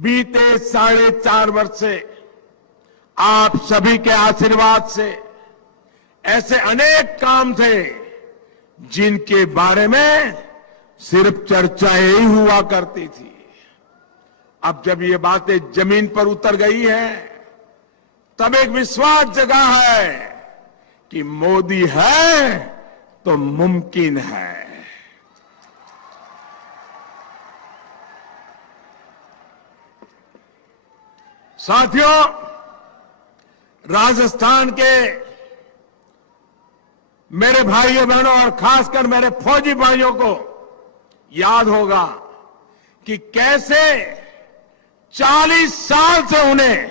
बीते 4.5 वर्ष से आप सभी के आशीर्वाद से ऐसे अनेक काम थे जिनके बारे में सिर्फ चर्चा ही हुआ करती थी। अब जब ये बातें जमीन पर उतर गई हैं, तब एक विश्वास जगा है कि मोदी है तो मुमकिन है। साथियों, राजस्थान के मेरे भाइयों बहनों और खासकर मेरे फौजी भाइयों को याद होगा कि कैसे 40 साल से उन्हें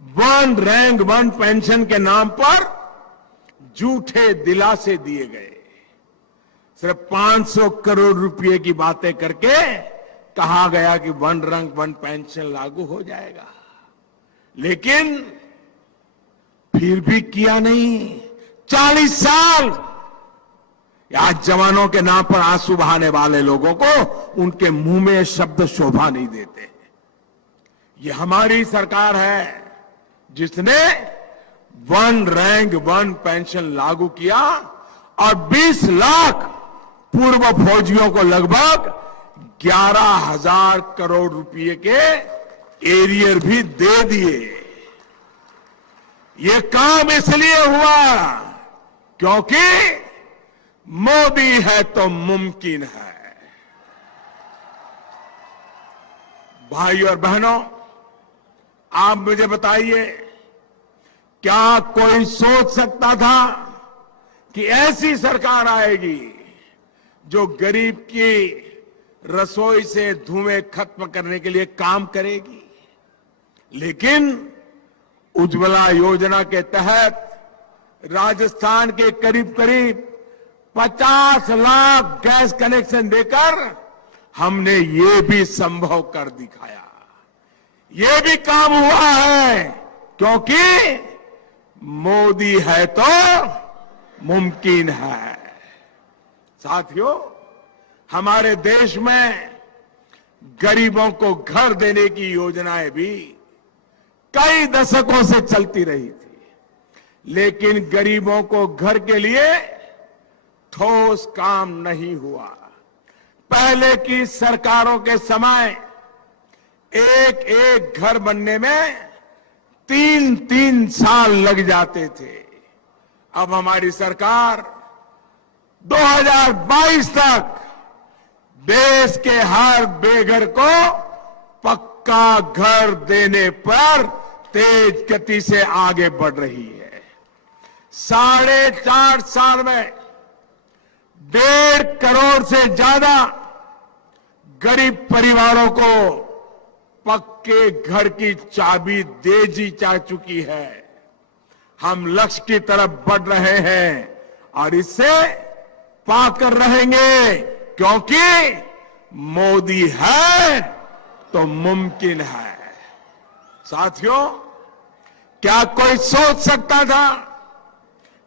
वन रैंक वन पेंशन के नाम पर झूठे दिलासे दिए गए। सिर्फ 500 करोड़ रुपए की बातें करके कहा गया कि वन रैंक वन पेंशन लागू हो जाएगा, लेकिन फिर भी किया नहीं। 40 साल आज जवानों के नाम पर आंसू बहाने वाले लोगों को उनके मुंह में शब्द शोभा नहीं देते। ये हमारी सरकार है जिसने वन रैंक वन पेंशन लागू किया और 20 लाख पूर्व फौजियों को लगभग 11,000 करोड़ रुपए के एरियर भी दे दिए। ये काम इसलिए हुआ क्योंकि मोदी है तो मुमकिन है। भाई और बहनों, आप मुझे बताइए, क्या कोई सोच सकता था कि ऐसी सरकार आएगी जो गरीब की रसोई से धुएं खत्म करने के लिए काम करेगी? लेकिन उज्ज्वला योजना के तहत राजस्थान के करीब करीब 50 लाख गैस कनेक्शन देकर हमने ये भी संभव कर दिखाया। ये भी काम हुआ है क्योंकि मोदी है तो मुमकिन है। साथियों, हमारे देश में गरीबों को घर देने की योजनाएं भी कई दशकों से चलती रही थी, लेकिन गरीबों को घर के लिए ठोस काम नहीं हुआ। पहले की सरकारों के समय एक एक घर बनने में 3-3 साल लग जाते थे। अब हमारी सरकार 2022 तक देश के हर बेघर को पक्का घर देने पर तेज गति से आगे बढ़ रही है। 4.5 साल में 1.5 करोड़ से ज्यादा गरीब परिवारों को पक्के घर की चाबी दे दी जा चुकी है। हम लक्ष्य की तरफ बढ़ रहे हैं और इससे पाकर रहेंगे, क्योंकि मोदी है तो मुमकिन है। साथियों, क्या कोई सोच सकता था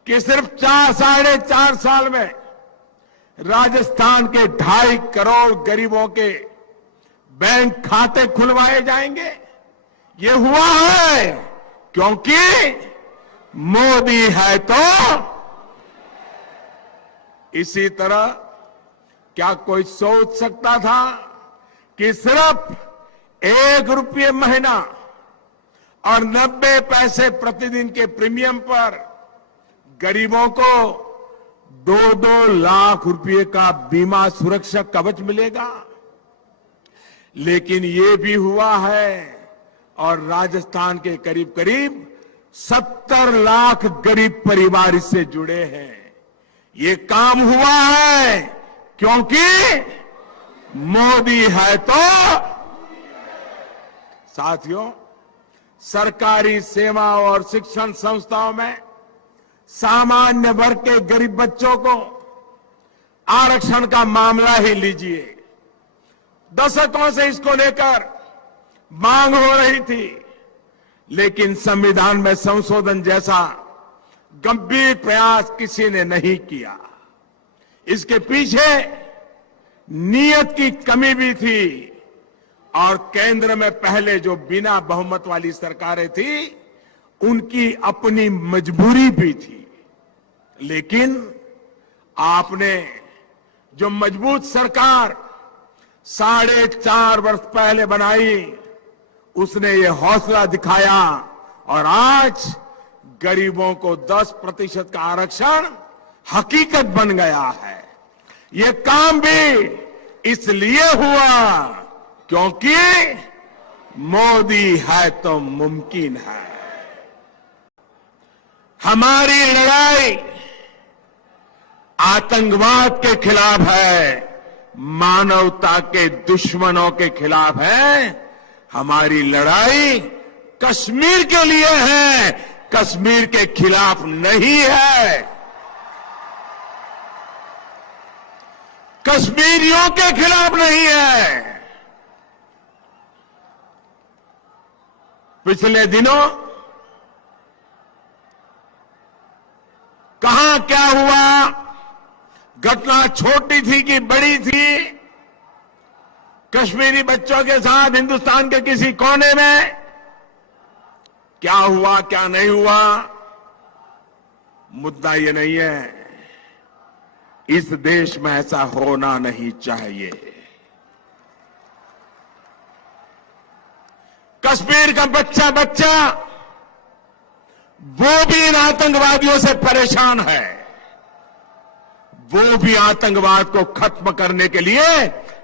कि सिर्फ 4-4.5 साल में राजस्थान के 2.5 करोड़ गरीबों के बैंक खाते खुलवाए जाएंगे? ये हुआ है क्योंकि मोदी है तो। इसी तरह क्या कोई सोच सकता था कि सिर्फ 1 रुपये महीना और 90 पैसे प्रतिदिन के प्रीमियम पर गरीबों को 2-2 लाख रुपए का बीमा सुरक्षा कवच मिलेगा? लेकिन ये भी हुआ है और राजस्थान के करीब करीब 70 लाख गरीब परिवार इससे जुड़े हैं। ये काम हुआ है क्योंकि मोदी है तो। साथियों, सरकारी सेवा और शिक्षण संस्थाओं में सामान्य वर्ग के गरीब बच्चों को आरक्षण का मामला ही लीजिए। दशकों से इसको लेकर मांग हो रही थी, लेकिन संविधान में संशोधन जैसा गंभीर प्रयास किसी ने नहीं किया। इसके पीछे नीयत की कमी भी थी और केंद्र में पहले जो बिना बहुमत वाली सरकारें थी, उनकी अपनी मजबूरी भी थी। लेकिन आपने जो मजबूत सरकार 4.5 वर्ष पहले बनाई, उसने ये हौसला दिखाया और आज गरीबों को 10% का आरक्षण हकीकत बन गया है। ये काम भी इसलिए हुआ क्योंकि मोदी है तो मुमकिन है। हमारी लड़ाई आतंकवाद के खिलाफ है, मानवता के दुश्मनों के खिलाफ है। हमारी लड़ाई कश्मीर के लिए है, कश्मीर के खिलाफ नहीं है, कश्मीरियों के खिलाफ नहीं है। पिछले दिनों कहां क्या हुआ, घटना छोटी थी कि बड़ी थी, कश्मीरी बच्चों के साथ हिंदुस्तान के किसी कोने में क्या हुआ क्या नहीं हुआ, मुद्दा ये नहीं है। इस देश में ऐसा होना नहीं चाहिए। कश्मीर का बच्चा वो भी इन आतंकवादियों से परेशान है, वो भी आतंकवाद को खत्म करने के लिए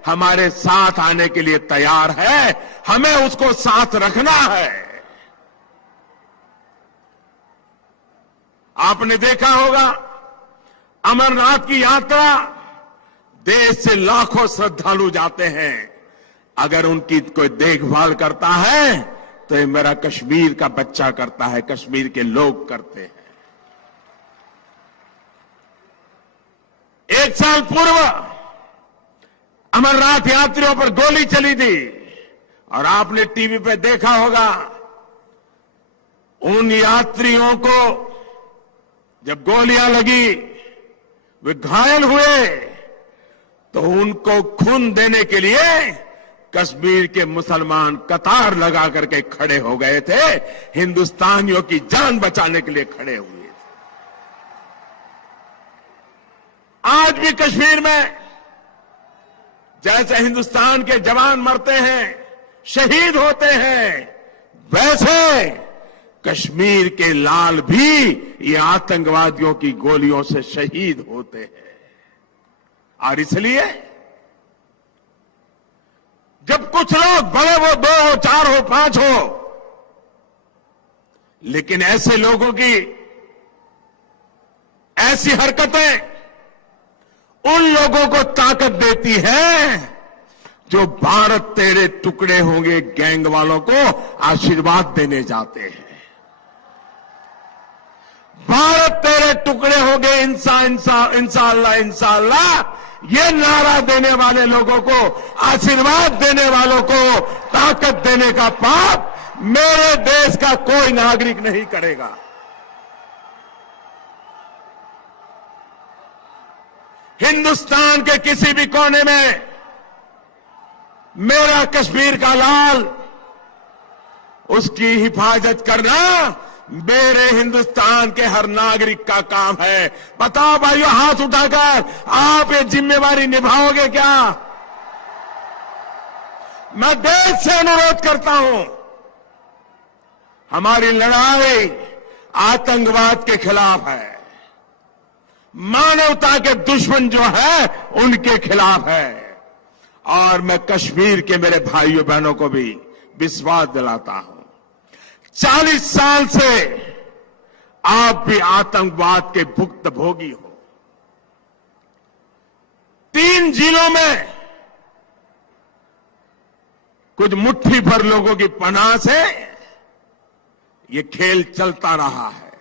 हमारे साथ आने के लिए तैयार है। हमें उसको साथ रखना है। आपने देखा होगा अमरनाथ की यात्रा, देश से लाखों श्रद्धालु जाते हैं। अगर उनकी कोई देखभाल करता है तो ये मेरा कश्मीर का बच्चा करता है, कश्मीर के लोग करते हैं। 1 साल पूर्व अमरनाथ यात्रियों पर गोली चली थी और आपने टीवी पे देखा होगा। उन यात्रियों को जब गोलियां लगी, वे घायल हुए, तो उनको खून देने के लिए कश्मीर के मुसलमान कतार लगा करके खड़े हो गए थे, हिंदुस्तानियों की जान बचाने के लिए खड़े हुए थे। आज भी कश्मीर में जैसे हिंदुस्तान के जवान मरते हैं, शहीद होते हैं, वैसे कश्मीर के लाल भी ये आतंकवादियों की गोलियों से शहीद होते हैं। और इसलिए जब कुछ लोग, भले वो 2 हो, 4 हो, 5 हो, लेकिन ऐसे लोगों की ऐसी हरकतें उन लोगों को ताकत देती है जो भारत तेरे टुकड़े होंगे गैंग वालों को आशीर्वाद देने जाते हैं। भारत तेरे टुकड़े होंगे इंशाअल्लाह इंशाअल्लाह, ये नारा देने वाले लोगों को, आशीर्वाद देने वालों को ताकत देने का पाप मेरे देश का कोई नागरिक नहीं करेगा। हिंदुस्तान के किसी भी कोने में मेरा कश्मीर का लाल, उसकी हिफाजत करना मेरे हिंदुस्तान के हर नागरिक का काम है। बताओ भाइयों, हाथ उठाकर आप ये जिम्मेवारी निभाओगे क्या? मैं देश से अनुरोध करता हूं, हमारी लड़ाई आतंकवाद के खिलाफ है, मानवता के दुश्मन जो है उनके खिलाफ है। और मैं कश्मीर के मेरे भाइयों बहनों को भी विश्वास दिलाता हूं, 40 साल से आप भी आतंकवाद के भुक्तभोगी हो। 3 जिलों में कुछ मुट्ठी भर लोगों की पनाह से ये खेल चलता रहा है।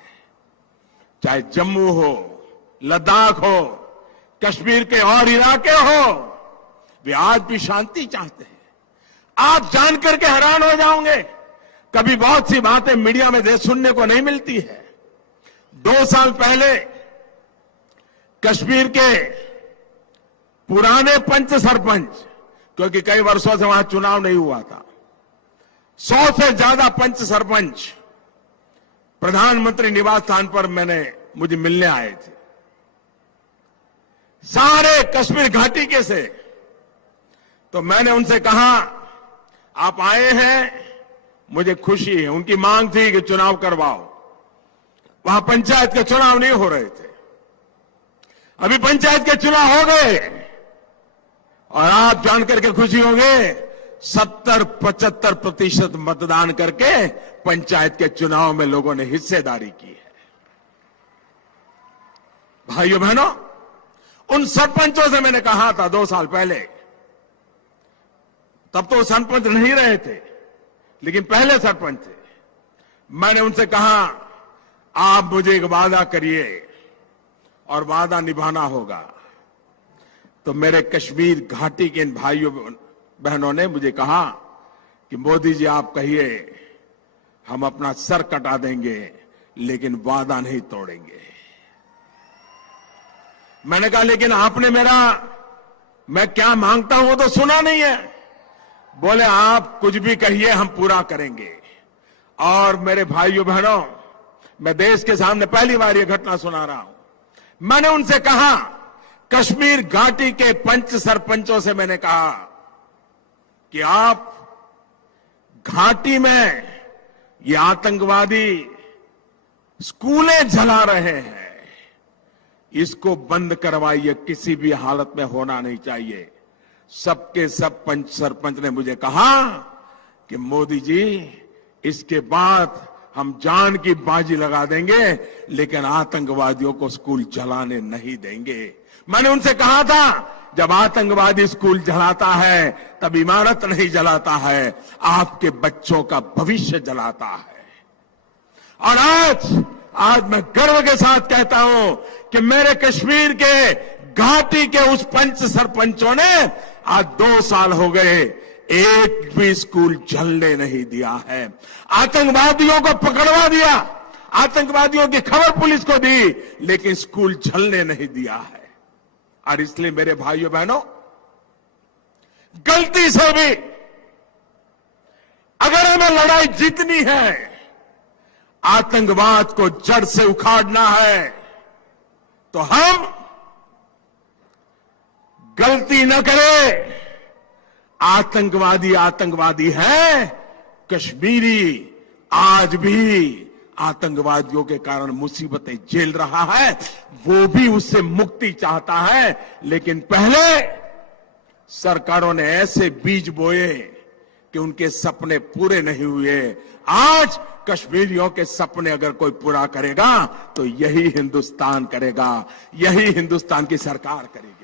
चाहे जम्मू हो, लद्दाख हो, कश्मीर के और इलाके हो, वे आज भी शांति चाहते हैं। आप जानकर के हैरान हो जाओगे, कभी बहुत सी बातें मीडिया में सुनने को नहीं मिलती है। 2 साल पहले कश्मीर के पुराने पंच सरपंच क्योंकि कई वर्षों से वहां चुनाव नहीं हुआ था। 100 से ज्यादा पंच सरपंच प्रधानमंत्री निवास स्थान पर मुझे मिलने आए थे, सारे कश्मीर घाटी के से। तो मैंने उनसे कहा, आप आए हैं, मुझे खुशी है। उनकी मांग थी कि चुनाव करवाओ। वहां पंचायत के चुनाव नहीं हो रहे थे, अभी पंचायत के चुनाव हो गए। और आप जानकर के खुशी होंगे, 70-75% मतदान करके पंचायत के चुनाव में लोगों ने हिस्सेदारी की है। भाइयों बहनों, उन सरपंचों से मैंने कहा था 2 साल पहले, तब तो सरपंच नहीं रहे थे लेकिन पहले सरपंच थे। मैंने उनसे कहा, आप मुझे एक वादा करिए और वादा निभाना होगा। तो मेरे कश्मीर घाटी के इन भाइयों बहनों ने मुझे कहा कि मोदी जी आप कहिए, हम अपना सर कटा देंगे लेकिन वादा नहीं तोड़ेंगे। मैंने कहा, लेकिन आपने मैं क्या मांगता हूं वो तो सुना नहीं है। बोले, आप कुछ भी कहिए, हम पूरा करेंगे। और मेरे भाइयों बहनों, मैं देश के सामने पहली बार ये घटना सुना रहा हूं। मैंने उनसे कहा, कश्मीर घाटी के पंच सरपंचों से मैंने कहा कि आप घाटी में ये आतंकवादी स्कूलें जला रहे हैं, इसको बंद करवाइए, किसी भी हालत में होना नहीं चाहिए। सबके सब पंच सरपंच ने मुझे कहा कि मोदी जी, इसके बाद हम जान की बाजी लगा देंगे लेकिन आतंकवादियों को स्कूल जलाने नहीं देंगे। मैंने उनसे कहा था, जब आतंकवादी स्कूल जलाता है तब इमारत नहीं जलाता है, आपके बच्चों का भविष्य जलाता है। और आज मैं गर्व के साथ कहता हूं कि मेरे कश्मीर के घाटी के उस पंच सरपंचों ने आज 2 साल हो गए, एक भी स्कूल जलने नहीं दिया है। आतंकवादियों को पकड़वा दिया, आतंकवादियों की खबर पुलिस को दी, लेकिन स्कूल जलने नहीं दिया है। और इसलिए मेरे भाइयों बहनों, गलती से भी अगर हमें लड़ाई जीतनी है, आतंकवाद को जड़ से उखाड़ना है, तो हम गलती न करें। आतंकवादी है, कश्मीरी आज भी आतंकवादियों के कारण मुसीबतें झेल रहा है, वो भी उससे मुक्ति चाहता है। लेकिन पहले सरकारों ने ऐसे बीज बोए कि उनके सपने पूरे नहीं हुए। आज कश्मीरियों के सपने अगर कोई पूरा करेगा तो यही हिंदुस्तान करेगा, यही हिंदुस्तान की सरकार करेगी।